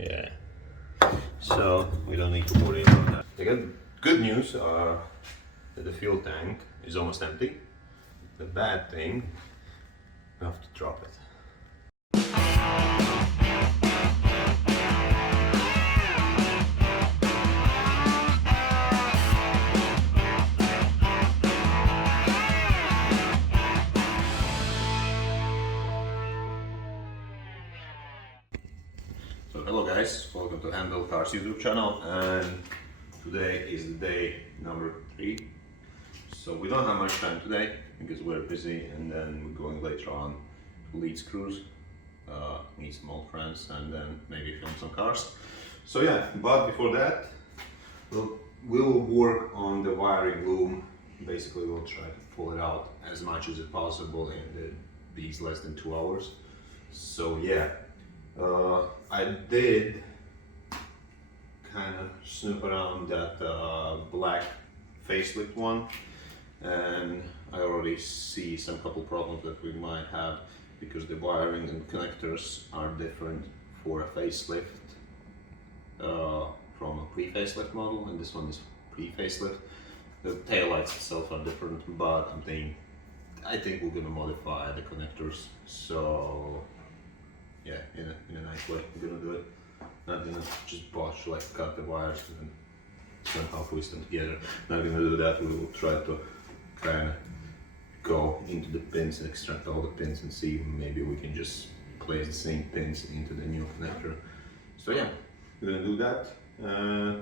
Yeah. So we don't need to worry about that. The good news are that the fuel tank is almost empty. The bad thing, we have to drop it. So hello guys, welcome to Handle Cars YouTube channel, and today is the day number 3. So we don't have much time today because we're busy, and then we're going later on to Leeds Cruise, meet some old friends, and then maybe film some cars. So yeah, but before that we'll work on the wiring loom. Basically we'll try to pull it out as much as possible in these less than 2 hours. So yeah, I did kind of snoop around that black facelift one, and I already see some couple problems that we might have because the wiring and connectors are different for a facelift from a pre-facelift model, and this one is pre-facelift. The taillights itself are different, but I think we're gonna modify the connectors. So yeah, in a nice way, we're gonna do it. Not gonna just botch, like cut the wires and somehow twist them together. Not gonna do that. We will try to kind of go into the pins and extract all the pins and see maybe we can just place the same pins into the new connector. So yeah, we're gonna do that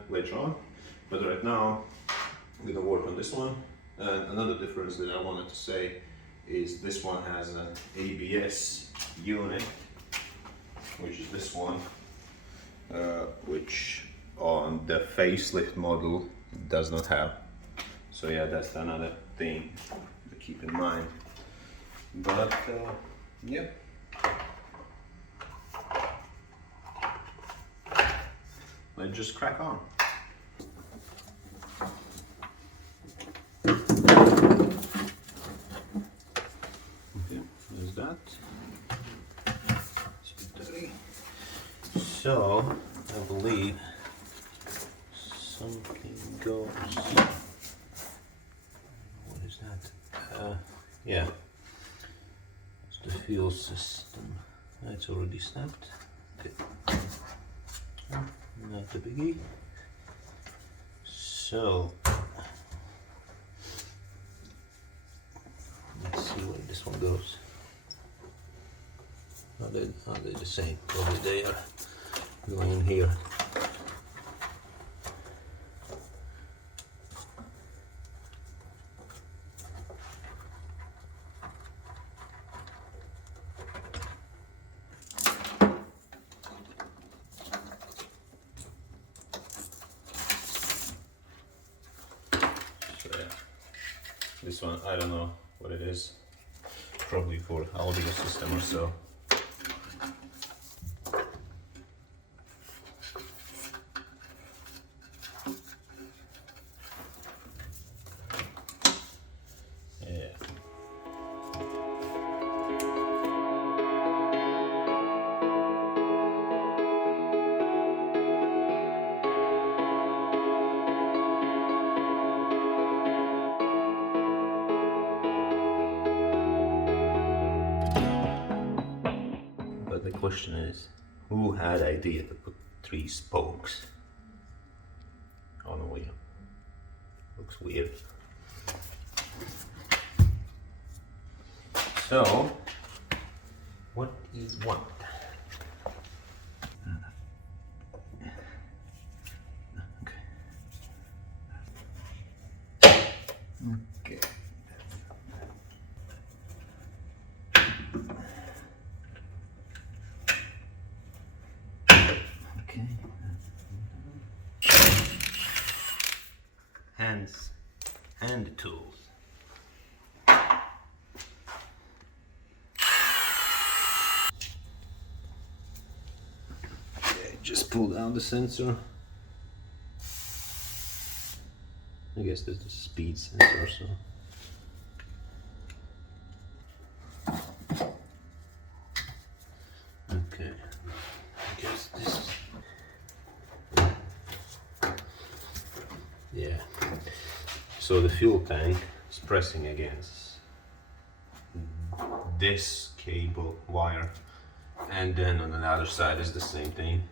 later on. But right now, I'm gonna work on this one. And another difference that I wanted to say is this one has an ABS unit, which is this one, which on the facelift model does not have. So yeah, that's another thing to keep in mind. But yeah, let's just crack on. Okay, there's that. So I believe something goes. What is that? Yeah, it's the fuel system. It's already snapped. Okay, not a biggie. So let's see where this one goes. Are they the same? Probably they are going in here. So yeah, this one, I don't know what it is. Probably for audio system or so. The question is, who had the idea to put 3 spokes on a wheel? Looks weird. So, what is what? Okay. Okay. Hands and tools. Okay, just pull down the sensor. I guess there's the speed sensor, so. Okay, I guess this So the fuel tank is pressing against this cable wire, and then on the other side is the same thing.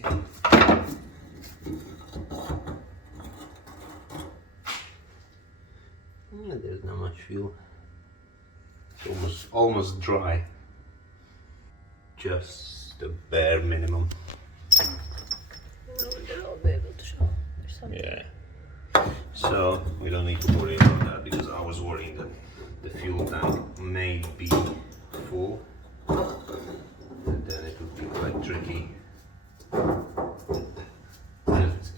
Okay. Yeah, there's not much fuel. It's almost dry. Just the bare minimum. I'll be able to show something. Yeah. So we don't need to worry about that, because I was worrying that the fuel tank may be full, and then it would be quite tricky.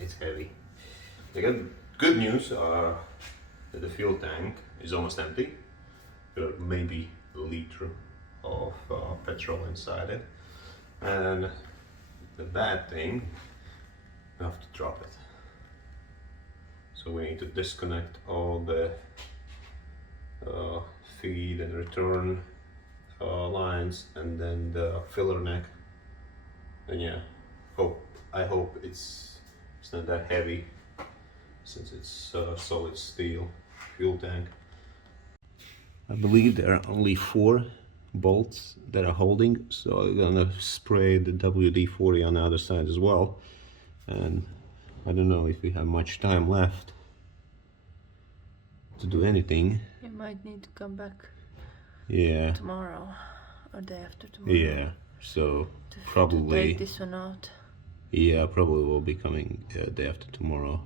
It's heavy. The good news are that the fuel tank is almost empty. There are maybe a liter of petrol inside it, and the bad thing, we have to drop it. So we need to disconnect all the feed and return lines, and then the filler neck. And yeah, I hope it's not that heavy, since it's solid steel fuel tank. I believe there are only 4 bolts that are holding, so I'm gonna spray the WD-40 on the other side as well. And I don't know if we have much time left to do anything. You might need to come back tomorrow or day after tomorrow. Yeah, so probably to take this one out. Yeah, probably will be coming day after tomorrow,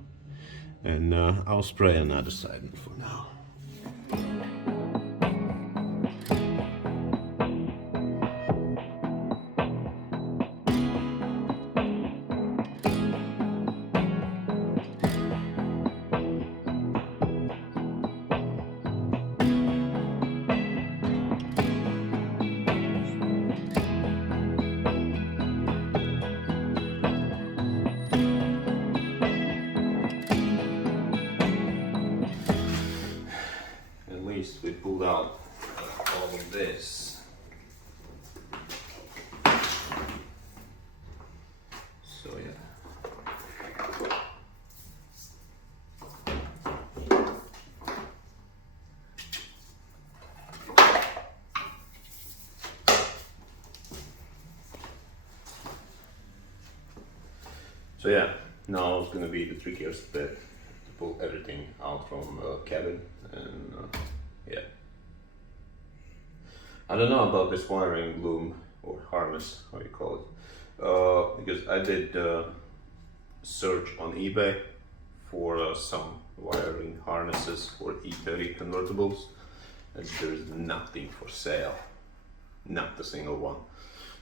and I'll spray on the other side for now. We pulled out all of this. So yeah. So yeah, now it's gonna be the trickiest bit, to pull everything out from cabin, and yeah. I don't know about this wiring loom or harness, how you call it, because I did search on eBay for some wiring harnesses for E30 convertibles, and there's nothing for sale, not a single one.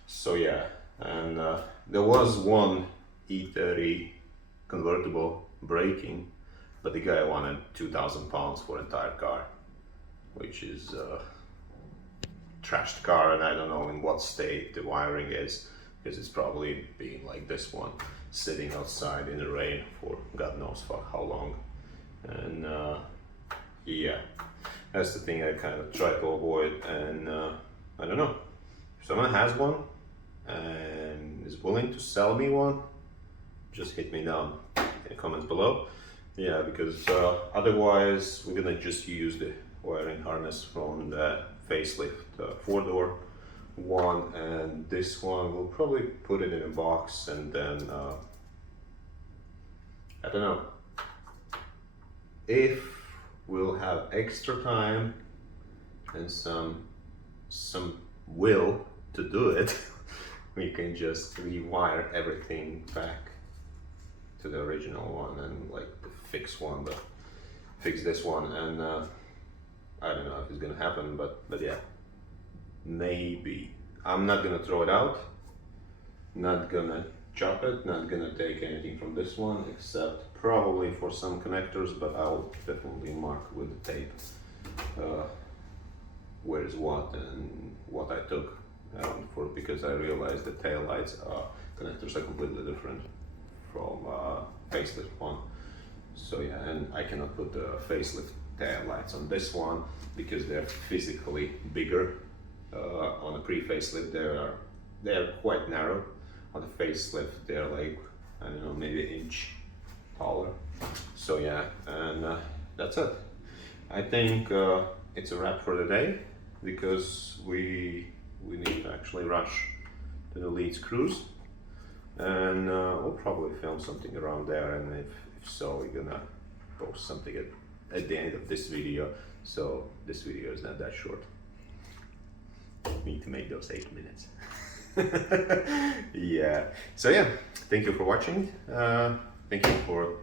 So yeah, and there was one E30 convertible breaking, but the guy wanted 2,000 pounds for entire car, which is a trashed car, and I don't know in what state the wiring is, because it's probably been like this one, sitting outside in the rain for God knows for how long. And yeah, that's the thing I kind of try to avoid. And I don't know, if someone has one and is willing to sell me one, just hit me down in the comments below. Yeah, because otherwise we're gonna just use the wiring harness from the facelift 4-door one, and this one we'll probably put it in a box, and then I don't know, if we'll have extra time and some will to do it, we can just rewire everything back to the original one, and like fix this one, and I don't know if it's gonna happen, but yeah, maybe. I'm not gonna throw it out, not gonna chop it, not gonna take anything from this one, except probably for some connectors, but I'll definitely mark with the tape where is what and what I took because I realized the tail lights connectors are completely different from facelift one. So yeah, and I cannot put the facelift tail lights on this one because they're physically bigger. On a pre-facelift they are quite narrow. on the facelift. They're like, I don't know, maybe an inch taller. So yeah, and that's it. I think it's a wrap for the day, because we need to actually rush to the Leeds Cruise, and we'll probably film something around there, and if so, we're gonna post something at the end of this video, so this video is not that short. We need to make those 8 minutes. Yeah, so yeah, thank you for watching. Thank you for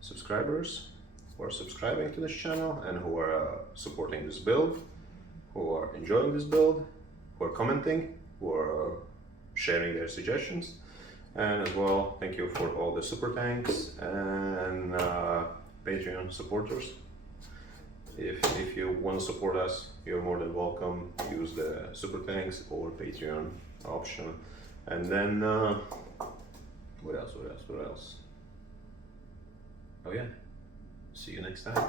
subscribers who are subscribing to this channel and who are supporting this build, who are enjoying this build, who are commenting, who are sharing their suggestions, and as well, thank you for all the super thanks and Patreon supporters. If you want to support us, you're more than welcome. Use the super thanks or Patreon option. And then what else? Oh yeah, see you next time.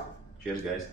Cheers, guys.